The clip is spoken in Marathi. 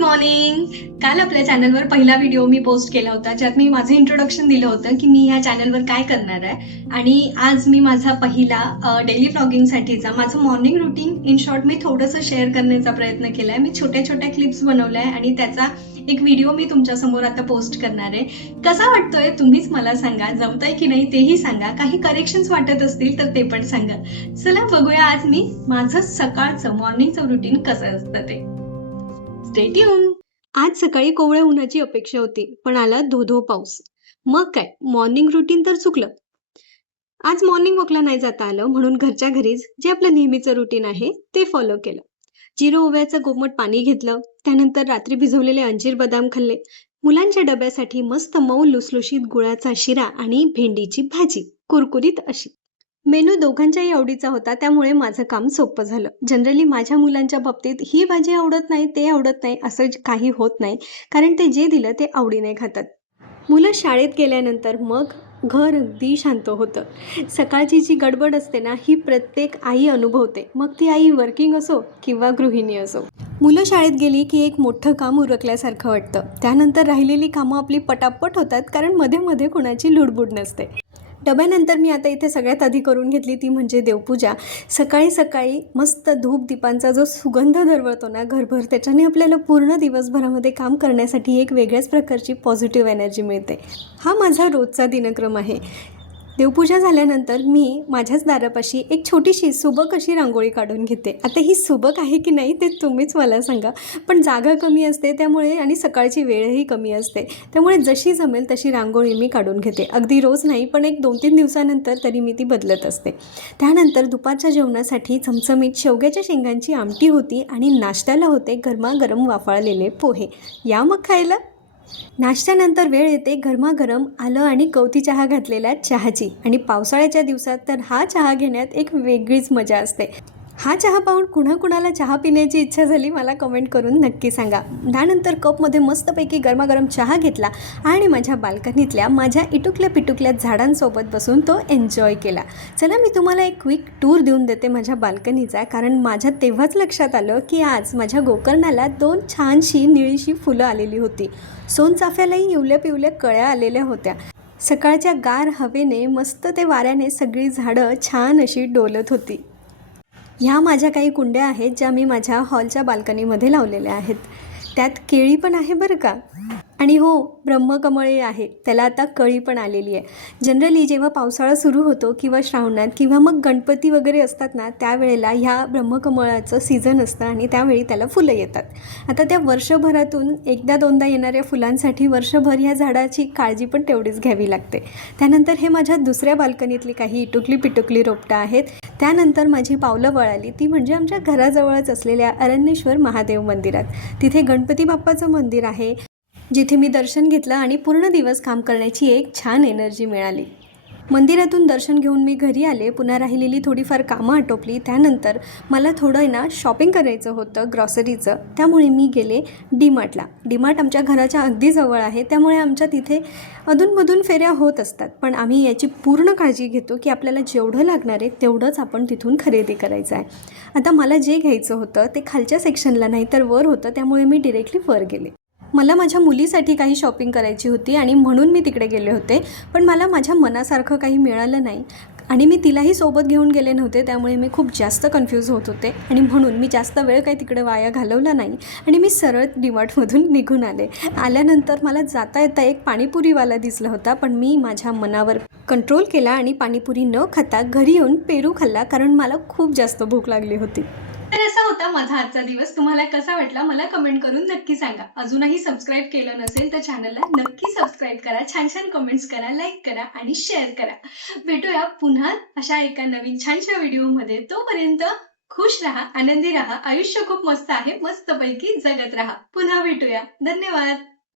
मॉर्निंग. काल आपल्या चॅनलवर पहिला व्हिडिओ मी पोस्ट केला होता ज्यात मी माझं इंट्रोडक्शन दिलं होतं की मी ह्या चॅनलवर काय करणार आहे. आणि आज मी माझा पहिला डेली व्लॉगिंगसाठीचा माझं मॉर्निंग रुटीन इन शॉर्ट मी थोडंसं शेअर करण्याचा प्रयत्न केलाय. मी छोट्या छोट्या क्लिप्स बनवल्या आहे आणि त्याचा एक व्हिडिओ मी तुमच्या समोर आता पोस्ट करणार आहे. कसा वाटतोय तुम्हीच मला सांगा, जमतंय की नाही तेही सांगा, काही करेक्शन्स वाटत असतील तर ते पण सांगा. चला बघूया आज मी माझं सकाळचं मॉर्निंगचं रुटीन कसं असतं ते. Stay tune. आज सकाळी कोवळ्या उन्हाची अपेक्षा होती, पण आला धो-धो पाऊस. मग काय, मॉर्निंग रुटीन तर चुकलं. आज मॉर्निंग वॉकला नाही जाता आलं, म्हणून घरच्या घरीच जे आपलं नेहमीचं रुटीन आहे ते फॉलो केलं. जिरं ओव्याचं कोमट पाणी घेतलं, त्यानंतर रात्री भिजवलेले अंजीर बदाम खाल्ले. मुलांच्या डब्यासाठी मस्त मऊ लुसलुशीत गुळाचा शिरा आणि भेंडीची भाजी, कुरकुरीत अशी. मेनू दोघांच्याही आवडीचा होता, त्यामुळे माझं काम सोपं झालं. जनरली माझ्या मुलांच्या बाबतीत ही भाजी आवडत नाही, ते आवडत नाही असं काही होत नाही, कारण ते जे दिलं ते आवडीने खातात. मुलं शाळेत गेल्यानंतर मग घर अगदी शांत होतं. सकाळची जी गडबड असते ना, ही प्रत्येक आई अनुभवते, मग ती आई वर्किंग असो किंवा गृहिणी असो. मुलं शाळेत गेली की एक मोठं काम उरकल्यासारखं वाटतं. त्यानंतर राहिलेली कामं आपली पटापट होतात, कारण मध्ये मध्ये कोणाची लुडबुड नसते. डब्यानंतर मी आता इथे सगळ्यात आधी करून घेतली ती म्हणजे देवपूजा. सकाळी सकाळी मस्त धूप दीपांचा जो सुगंध दरवळतो ना घरभर, त्याच्याने आपल्याला पूर्ण दिवसभरामध्ये काम करण्यासाठी एक वेगळ्याच प्रकारची पॉझिटिव्ह एनर्जी मिळते. हा माझा रोजचा दिनक्रम आहे. देवपूजा झाल्यानंतर मी माझ्याच दारापाशी एक छोटीशी सुबक अशी रांगोळी काढून घेते. आता ही सुबक आहे की नाही ते तुम्हीच मला सांगा, पण जागा कमी असते त्यामुळे आणि सकाळची वेळही कमी असते, त्यामुळे जशी जमेल तशी रांगोळी मी काढून घेते. अगदी रोज नाही, पण एक 2-3 दिवसानंतर तरी मी ती बदलत असते. त्यानंतर दुपारच्या जेवणासाठी चमचमीत शेवग्याच्या शेंगांची आमटी होती आणि नाश्त्याला होते गरमागरम वाफाळलेले पोहे. या मग खायला. नाश्त्यानंतर वेळ येते गरमागरम आलं आणि गवती चहा घातलेल्या चहाची, आणि पावसाळ्याच्या दिवसात तर हा चहा घेण्यात एक वेगळीच मजा असते. हा चहा पाहून कुणाकुणाला चहा पिण्याची इच्छा झाली मला कमेंट करून नक्की सांगा. त्यानंतर कपमध्ये मस्तपैकी गरमागरम चहा घेतला आणि माझ्या बाल्कनीतल्या माझ्या इटुकल्या पिटुकल्या झाडांसोबत बसून तो एन्जॉय केला. चला मी तुम्हाला एक क्विक टूर देऊन देते माझ्या बाल्कनीचा, कारण माझ्या तेव्हाच लक्षात आलं की आज माझ्या गोकर्णाला 2 छानशी निळीशी फुलं आलेली होती. सोनचाफ्यालाही इवल्या पिवल्या कळ्या आलेल्या होत्या. सकाळच्या गार हवेने मस्त ते वाऱ्याने सगळी झाडं छान अशी डोलत होती. ह्या माझ्या काही कुंड्या आहेत ज्या मी माझ्या हॉलच्या बाल्कनीमध्ये लावलेल्या आहेत. त्यात केळी पण आहे बरं का, आणि हो, ब्रह्मकमळही आहे, त्याला आता कळी पण आलेली आहे. जनरली जेव्हा पावसाळा सुरू होतो किंवा श्रावणात किंवा मग गणपती वगैरे असतात ना, त्यावेळेला ह्या ब्रह्मकमळाचं सीझन असतं आणि त्यावेळी त्याला फुलं येतात. आता त्या वर्षभरातून एकदा दोनदा येणाऱ्या फुलांसाठी वर्षभर ह्या झाडाची काळजी पण तेवढीच घ्यावी लागते. त्यानंतर हे माझ्या दुसऱ्या बाल्कनीतली काही इटुकली पिटुकली रोपटं आहेत. त्यानंतर माझी पावलं वळाली ती म्हणजे आमच्या घराजवळच असलेल्या अरण्येश्वर महादेव मंदिरात. तिथे गणपती बाप्पाचं मंदिर आहे, जिथे मी दर्शन घेतलं आणि पूर्ण दिवस काम करण्याची एक छान एनर्जी मिळाली. मंदिरातून दर्शन घेऊन मी घरी आले. पुन्हा राहिलेली थोडीफार कामं आटोपली. त्यानंतर मला थोडं ना शॉपिंग करायचं होतं ग्रॉसरीचं, त्यामुळे मी गेले डीमार्टला. डीमार्ट आमच्या घराच्या अगदी जवळ आहे, त्यामुळे आमच्या तिथे अधूनमधून फेऱ्या होत असतात, पण आम्ही याची पूर्ण काळजी घेतो की आपल्याला जेवढं लागणार आहे तेवढंच आपण तिथून खरेदी करायचं आहे. आता मला जे घ्यायचं होतं ते खालच्या सेक्शनला नाही तर वर होतं, त्यामुळे मी डिरेक्टली वर गेले. मला माझ्या मुलीसाठी काही शॉपिंग करायची होती आणि म्हणून मी तिकडे गेले होते, पण मला माझ्या मनासारखं काही मिळालं नाही आणि मी तिलाही सोबत घेऊन गेले नव्हते, त्यामुळे मी खूप जास्त कन्फ्यूज होत होते आणि म्हणून मी जास्त वेळ काही तिकडे वाया घालवला नाही आणि मी सरळ डीमार्टमधून निघून आले. आल्यानंतर मला जाता येता एक पाणीपुरीवाला दिसला होता, पण मी माझ्या मनावर कंट्रोल केला आणि पाणीपुरी न खाता घरी येऊन पेरू खाल्ला, कारण मला खूप जास्त भूक लागली होती. तर असा होता माझा आजचा दिवस. तुम्हाला कसा वाटला मला कमेंट करून नक्की सांगा. अजूनही सबस्क्राईब केलं नसेल तर चॅनलला नक्की सबस्क्राईब करा, छान छान कमेंट्स करा, लाईक करा आणि शेअर करा. भेटूया पुन्हा अशा एका नवीन छानशा व्हिडिओमध्ये. तोपर्यंत खुश राहा, आनंदी राहा. आयुष्य खूप मस्त आहे, मस्तपैकी जगत राहा. पुन्हा भेटूया. धन्यवाद.